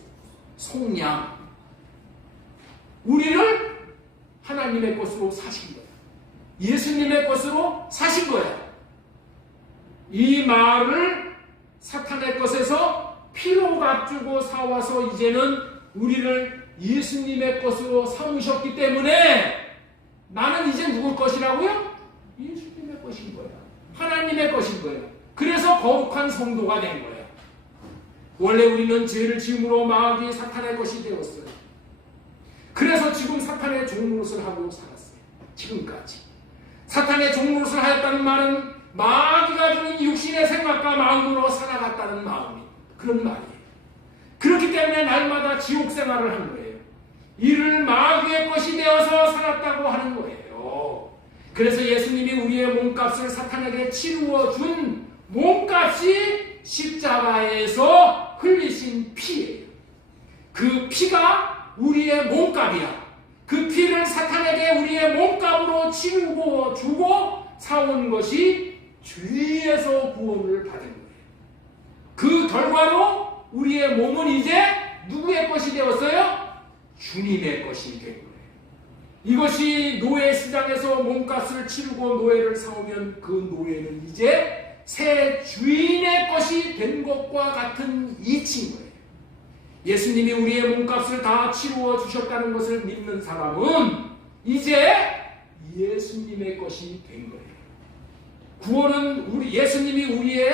속량. 우리를 하나님의 것으로 사신 거야. 예수님의 것으로 사신 거야. 이 말을 사탄의 것에서 피로 값주고 사와서 이제는 우리를 예수님의 것으로 삼으셨기 때문에 나는 이제 누굴 것이라고요? 예수님의 것인 거야. 하나님의 것인 거예요. 그래서 거룩한 성도가 된 거예요. 원래 우리는 죄를 지음으로 마귀 사탄의 것이 되었어요. 그래서 지금 사탄의 종노릇을 하고 살았어요. 지금까지. 사탄의 종노릇을 하였다는 말은 마귀가 주는 육신의 생각과 마음으로 살아갔다는 마음이 그런 말이에요. 그렇기 때문에 날마다 지옥 생활을 한 거예요. 이를 마귀의 것이 되어서 살았다고 하는 거예요. 그래서 예수님이 우리의 몸값을 사탄에게 치루어 준 몸값이 십자가에서 흘리신 피예요. 그 피가 우리의 몸값이야. 그 피를 사탄에게 우리의 몸값으로 치르고 주고 사온 것이 죄에서 구원을 받은 거예요. 그 결과로 우리의 몸은 이제 누구의 것이 되었어요? 주님의 것이 된 거예요. 이것이 노예 시장에서 몸값을 치르고 노예를 사오면 그 노예는 이제 새 주인의 것이 된 것과 같은 이치인 거예요. 예수님이 우리의 몸값을 다 치루어 주셨다는 것을 믿는 사람은 이제 예수님의 것이 된 거예요. 구원은 예수님이 우리의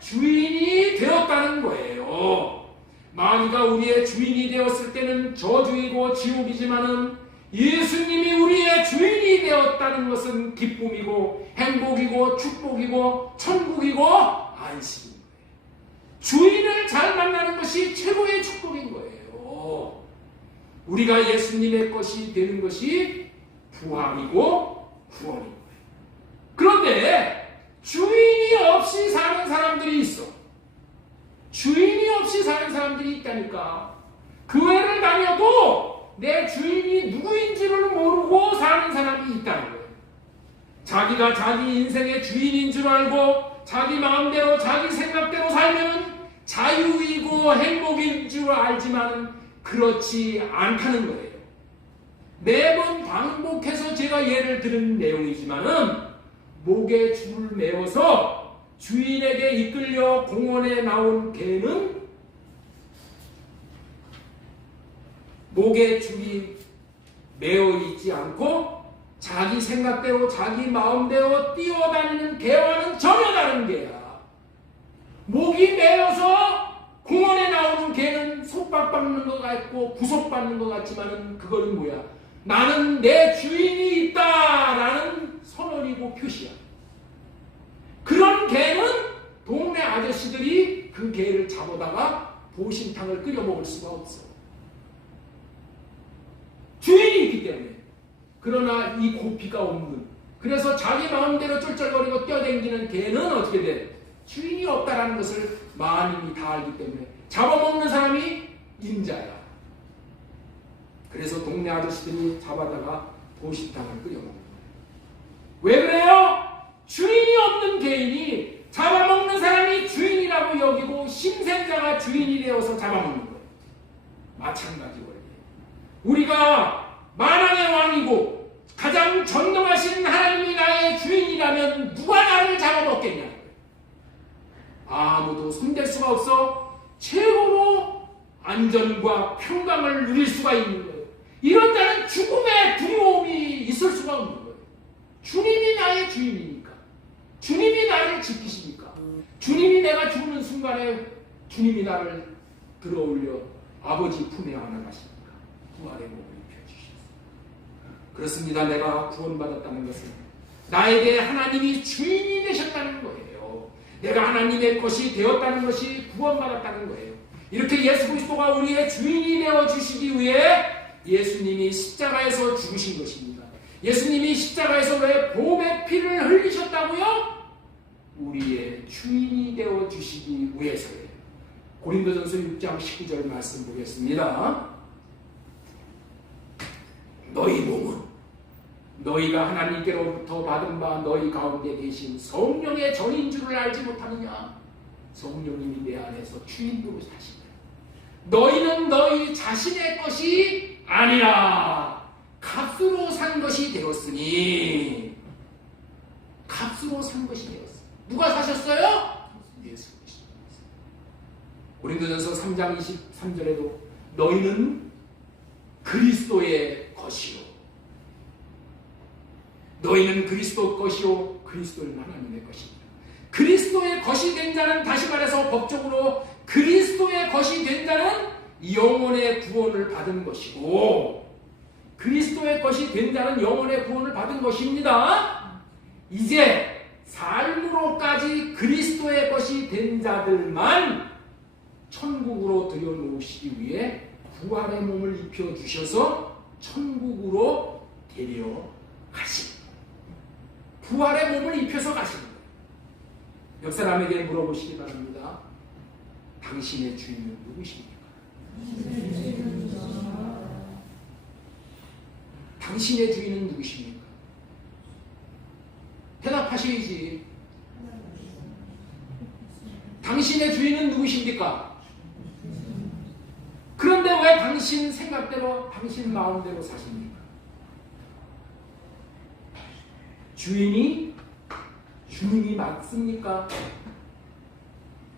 주인이 되었다는 거예요. 마귀가 우리의 주인이 되었을 때는 저주이고 지옥이지만은 예수님이 우리의 주인이 되었다는 것은 기쁨이고 행복이고 축복이고 천국이고 안식입니다. 주인을 잘 만나는 것이 최고의 축복인 거예요. 우리가 예수님의 것이 되는 것이 부활이고 구원인 거예요. 그런데 주인이 없이 사는 사람들이 있어. 주인이 없이 사는 사람들이 있다니까. 교회를 다녀도 내 주인이 누구인지를 모르고 사는 사람이 있다는 거예요. 자기가 자기 인생의 주인인 줄 알고 자기 마음대로 자기 생각대로 살면 자유이고 행복인 줄 알지만 그렇지 않다는 거예요. 매번 반복해서 제가 예를 들은 내용이지만은 목에 줄을 메어서 주인에게 이끌려 공원에 나온 개는 목에 줄이 메어 있지 않고 자기 생각대로 자기 마음대로 뛰어다니는 개와는 전혀 다른 개야. 목이 메어서 공원에 나오는 개는 속박받는 것 같고 구속받는 것 같지만은 그거는 뭐야? 나는 내 주인이 있다라는 선언이고 표시야. 그런 개는 동네 아저씨들이 그 개를 잡아다가 보신탕을 끓여 먹을 수가 없어. 주인이 있기 때문에. 그러나 이 고피가 없는, 그래서 자기 마음대로 쫄쫄거리고 뛰어다니는 개는 어떻게 돼? 주인이 없다라는 것을 만인이 다 알기 때문에 잡아먹는 사람이 임자야. 그래서 동네 아저씨들이 잡아다가 보신탕을 끓여 먹는 거예요. 왜 그래요? 주인이 없는 개인이 잡아먹는 사람이 주인이라고 여기고 심생자가 주인이 되어서 잡아먹는 거예요. 마찬가지 원리. 우리가 만왕의 왕이고 가장 전능하신 하나님이 나의 주인이라면 누가 나를 잡아먹겠냐? 아무도 손댈 수가 없어. 최고로 안전과 평강을 누릴 수가 있는 거예요. 이런 자는 죽음의 두려움이 있을 수가 없는 거예요. 주님이 나의 주인이니까. 주님이 나를 지키시니까. 주님이 내가 죽는 순간에 주님이 나를 들어올려 아버지 품에 안아가시니까 부활의 몸을 입혀주셨어요. 그렇습니다. 내가 구원받았다는 것은 나에게 하나님이 주인이 되셨다는 거예요. 내가 하나님의 것이 되었다는 것이 구원받았다는 거예요. 이렇게 예수 그리스도가 우리의 주인이 되어주시기 위해 예수님이 십자가에서 죽으신 것입니다. 예수님이 십자가에서 왜 보험의 피를 흘리셨다고요? 우리의 주인이 되어주시기 위해서예요. 고린도전서 6장 19절 말씀 보겠습니다. 너희 몸은 너희가 하나님께로부터 받은 바 너희 가운데 계신 성령의 전인 줄을 알지 못하느냐? 성령님이 내 안에서 주인으로 사시네. 너희는 너희 자신의 것이 아니라 값으로 산 것이 되었으니. 값으로 산 것이 되었어. 누가 사셨어요? 예수 그리스도. 고린도전서 3장 23절에도 너희는 그리스도의 것이요. 너희는 그리스도 것이요. 그리스도는 하나님의 것입니다. 그리스도 그리스도의 것이 된 자는, 다시 말해서 법적으로 그리스도의 것이 된 자는 영혼의 구원을 받은 것이고, 그리스도의 것이 된 자는 영혼의 구원을 받은 것입니다. 이제 삶으로까지 그리스도의 것이 된 자들만 천국으로 들여놓으시기 위해 부활의 몸을 입혀주셔서 천국으로 데려가십니다. 부활의 몸을 입혀서 가십니다. 옆 사람에게 물어보시기 바랍니다. 당신의 주인은 누구십니까? 당신의 주인은 누구십니까? 대답하셔야지. 당신의 주인은 누구십니까? 그런데 왜 당신 생각대로, 당신 마음대로 사십니까? 주인이 주님이 맞습니까?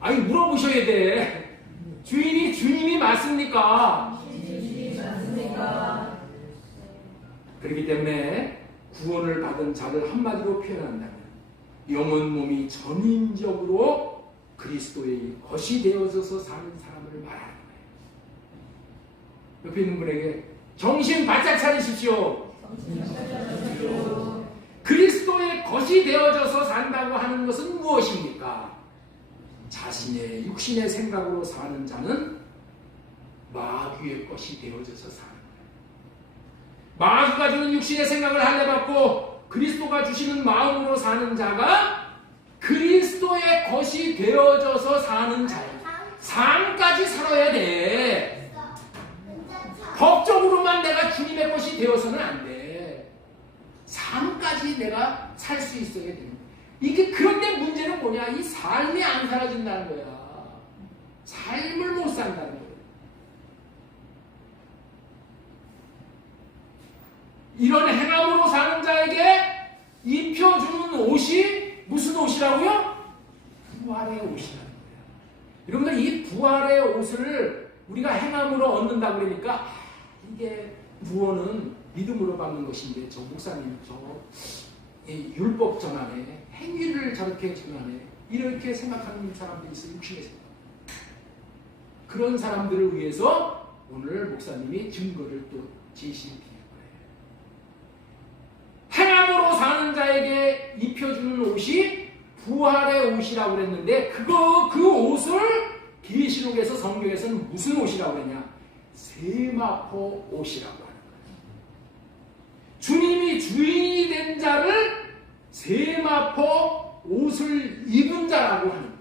아니, 물어보셔야 돼. 주인이 주님이 맞습니까? 주님이 맞습니까? 그렇기 때문에 구원을 받은 자를 한마디로 표현한다면 영혼 몸이 전인적으로 그리스도의 것이 되어져서 사는 사람을 말하는 거예요. 옆에 있는 분에게 정신 바짝 차리십시오. 그리스도의 것이 되어져서 산다고 하는 것은 무엇입니까? 자신의 육신의 생각으로 사는 자는 마귀의 것이 되어져서 사는 거예요. 마귀가 주는 육신의 생각을 할례받고 그리스도가 주시는 마음으로 사는 자가 그리스도의 것이 되어져서 사는 자예요. 삶까지 살아야 돼. 법적으로만 내가 주님의 것이 되어서는 안 돼. 삶까지 내가 살 수 있어야 돼. 이게, 그런데 문제는 뭐냐? 이 삶이 안 사라진다는 거야. 삶을 못 산다는 거야. 이런 행함으로 사는 자에게 입혀주는 옷이 무슨 옷이라고요? 부활의 옷이라는 거예요. 여러분들, 이 부활의 옷을 우리가 행함으로 얻는다고 그러니까 이게 구원은 믿음으로 받는 것인데, 저 목사님 율법 전환에 행위를 저렇게 전환해, 이렇게 생각하는 사람들이 있어요. 육신의 생각. 그런 사람들을 위해서 오늘 목사님이 증거를 또 제시해 드릴 거예요. 행함으로 사는 자에게 입혀주는 옷이 부활의 옷이라고 그랬는데, 그 옷을 계시록에서, 성경에서는 무슨 옷이라고 했냐? 세마포 옷이라고 하는 거예요. 주님이 주인이 된 자를 세마포 옷을 입은 자라고 하는 거예요.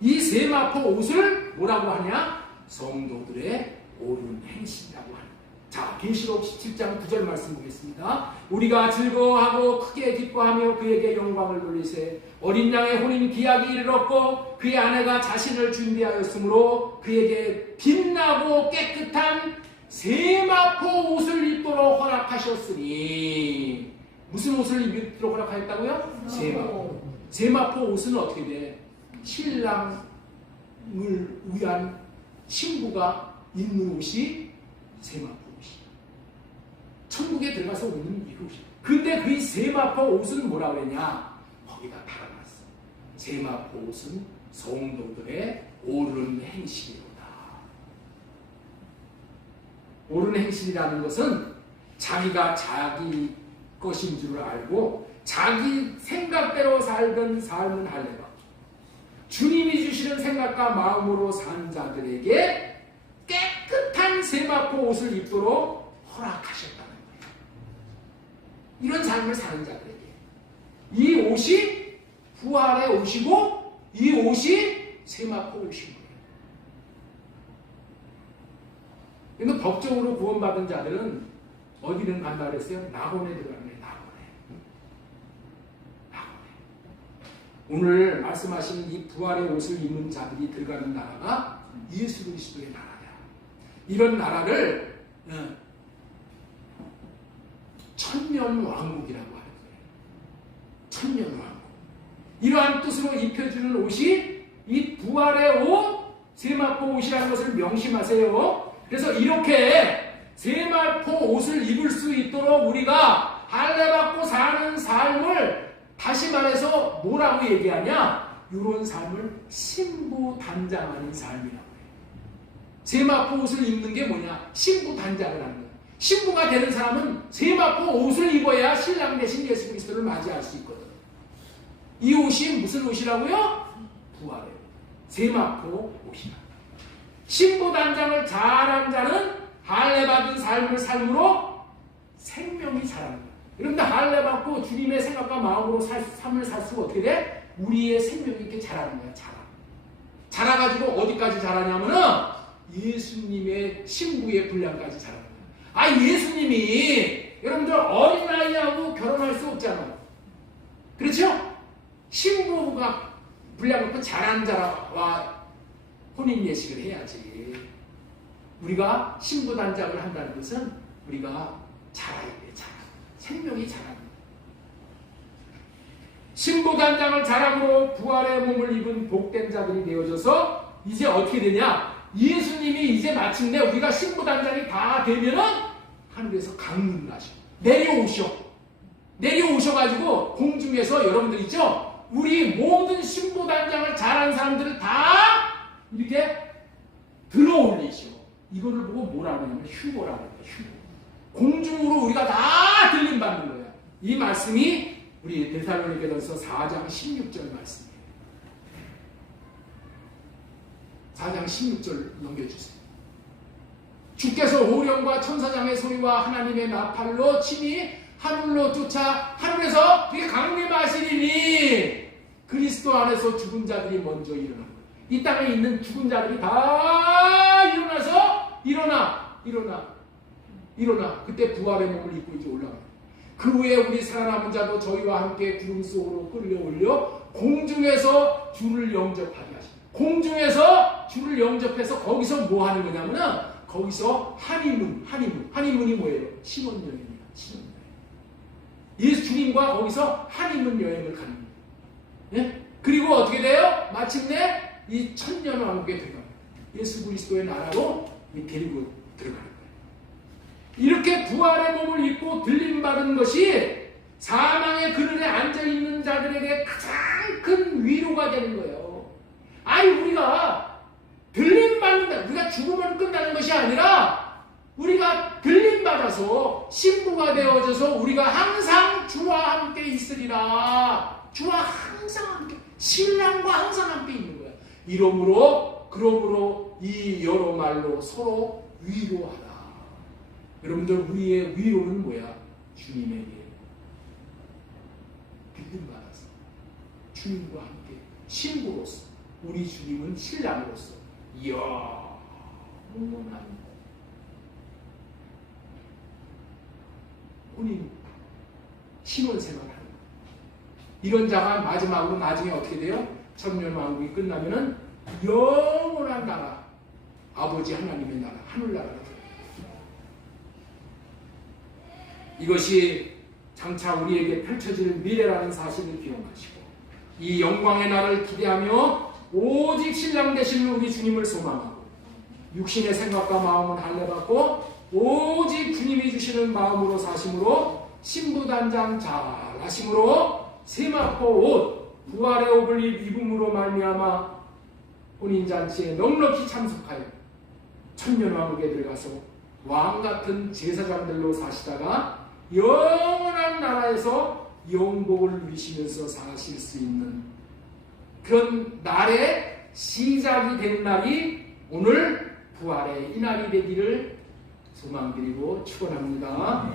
이 세마포 옷을 뭐라고 하냐? 성도들의 옳은 행실이라고 하는 거예요. 자, 계시록 17장 9절 말씀 보겠습니다. 우리가 즐거워하고 크게 기뻐하며 그에게 영광을 돌리세. 어린 양의 혼인 기약이 이르렀고 그의 아내가 자신을 준비하였으므로 그에게 빛나고 깨끗한 세마포 옷을 입도록 허락하셨으니. 무슨 옷을 입도록 허락하였다고요? 세마포. 세마포 옷은 어떻게 돼? 신랑을 위한 신부가 입는 옷이 세마포 옷이야. 천국에 들어가서 입는 이 옷이야. 근데 그 세마포 옷은 뭐라고 했냐? 거기다 달아놨어. 세마포 옷은 성도들의 옳은 행실이로다. 옳은 행실이라는 것은 자기가 자기 것인 줄 알고 자기 생각대로 살던 삶은 할례받고 주님이 주시는 생각과 마음으로 산 자들에게 깨끗한 세마포 옷을 입도록 허락하셨다는 거예요. 이런 삶을 사는 자들에게 이 옷이 부활의 옷이고 이 옷이 세마포 옷인 거예요. 그런데 법적으로 구원받은 자들은 어디는 간다 그랬어요? 낙원에 들어가는 거예요. 낙원에. 오늘 말씀하신 이 부활의 옷을 입는 자들이 들어가는 나라가 예수 그리스도의 나라야. 이런 나라를 천년왕국이라고 하는 거예요. 천년왕국. 이러한 뜻으로 입혀주는 옷이 이 부활의 옷, 세마포 옷이라는 것을 명심하세요. 그래서 이렇게 세마포 옷을 입을 수 있도록 우리가 할례받고 사는 삶을, 다시 말해서 뭐라고 얘기하냐? 이런 삶을 신부단장하는 삶이라고 해요. 세마포 옷을 입는 게 뭐냐? 신부단장을 하는 거예요. 신부가 되는 사람은 세마포 옷을 입어야 신랑 대신 예수 그리스도를 맞이할 수 있거든. 이 옷이 무슨 옷이라고요? 부활의 옷. 세마포 옷이라. 신부단장을 잘한 자는 할례받은 삶을 삶으로 생명이 자라는 거예요. 여러분들 할례받고 주님의 생각과 마음으로 삶을 살수록 어떻게 돼? 우리의 생명이 이렇게 자라는 거야. 자라가지고 어디까지 자라냐면은 예수님의 신부의 분량까지 자라는 거야. 아, 예수님이 여러분들 어린아이하고 결혼할 수 없잖아요. 그렇죠? 신부가 분량 없고 자란 자와 혼인 예식을 해야지. 우리가 신부단장을 한다는 것은 우리가 자라야 돼. 생명이 자라는 거야. 신부단장을 자랑으로 부활의 몸을 입은 복된 자들이 되어져서 이제 어떻게 되냐? 예수님이 이제 마침내 우리가 신부단장이 다 되면은 하늘에서 강림을 하셔. 내려오셔가지고 공중에서 여러분들 있죠? 우리 모든 신부단장을 잘한 사람들을 다 이렇게 들어올리시오. 이거를 보고 뭐라 하냐면 휴거라고 해요. 휴거. 공중으로 우리가 다 들림받는 거예요. 이 말씀이 우리 데살로니가전서 4장 16절 말씀이에요. 4장 16절 넘겨주세요. 주께서 호령과 천사장의 소리와 하나님의 나팔로 치니 하늘로 쫓아 하늘에서 그게 강림하시리니 그리스도 안에서 죽은 자들이 먼저 일어나는 거예요. 이 땅에 있는 죽은 자들이 다 일어나서 일어나 그때 부활의 몸을 입고 이제 올라가요. 그 후에 우리 살아남은 자도 저희와 함께 구름 속으로 끌려올려 공중에서 주를 영접하게 하십니다. 공중에서 주를 영접해서 거기서 뭐 하는 거냐면은 거기서 한이문이 뭐예요? 신혼여행입니다. 신혼여행. 예수 주님과 거기서 한이문 여행을 가는 거예요. 예? 그리고 어떻게 돼요? 마침내 이 천년왕국에 들어갑니다. 예수 그리스도의 나라로 데리고 들어가는 거예요. 이렇게 부활의 몸을 입고 들림받은 것이 사망의 그늘에 앉아있는 자들에게 가장 큰 위로가 되는 거예요. 아니 우리가 들림받는다. 우리가 죽으면 끝나는 것이 아니라 우리가 들림받아서 신부가 되어져서 우리가 항상 주와 함께 있으리라. 주와 항상 함께, 신랑과 항상 함께 있는 거야. 그러므로 이 여러 말로 서로 위로하라. 여러분들 우리의 위로는 뭐야? 주님에게 들림받아서 주님과 함께 신부로서 우리 주님은 신랑으로서 영원한 혼인 신혼생활을 하는 거예요. 이런 자가 마지막으로 나중에 어떻게 돼요? 천년왕국이 끝나면은 영원한 나라, 아버지 하나님의 나라, 하늘나라가 돼요. 이것이 장차 우리에게 펼쳐질 미래라는 사실을 기억하시고 이 영광의 날을 기대하며 오직 신랑 되시는 우리 주님을 소망하고 육신의 생각과 마음은 할례받고 오직 주님이 주시는 마음으로 사심으로 신부단장 잘 하심으로 세마포 옷 부활의 옷을 입음으로 말미암아 혼인잔치에 넉넉히 참석하여 천년왕국에 들어가서 왕같은 제사장들로 사시다가 영원한 나라에서 영복을 누리시면서 사실 수 있는 그런 날의 시작이 된 날이 오늘 부활의 이 날이 되기를 소망드리고 축원합니다.